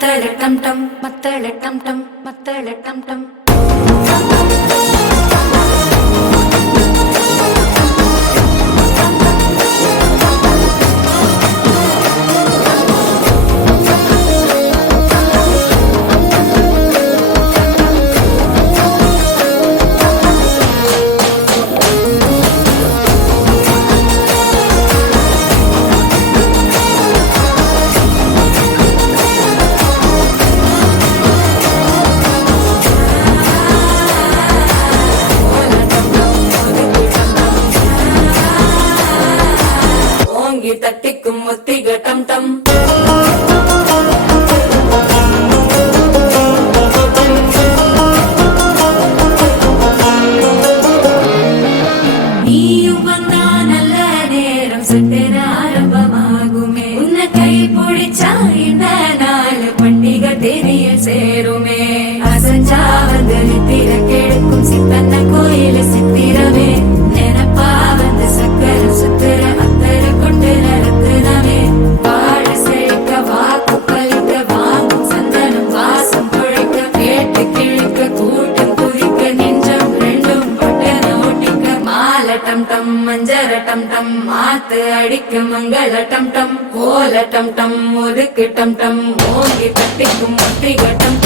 மத்தள டம் டம் மத்தள டம் டம் மத்தள டம் டம் தட்டிக்கும் முத்திக டம் டம் நீயும் வந்தா நல்ல நேரம் சட்டென ஆரம்பமாகுமே உன்னை கை பிடிச்சா இந்த நாள் பண்டிகை தெரிய சேருமே அசஞ்சா வந்து நித்திர கெடுக்கும் சித்தன்ன கோயில சித்திரமே நினைப்பா வந்து சக்கர சுத்துற டம் டம் மஞ்சர டம் டம் மாத்து அடிக்கு மங்கள டம் டம் கோல டம் டம் முறுக்கு டம் டம் ஓங்கி தட்டிக்கும் முத்திக டம்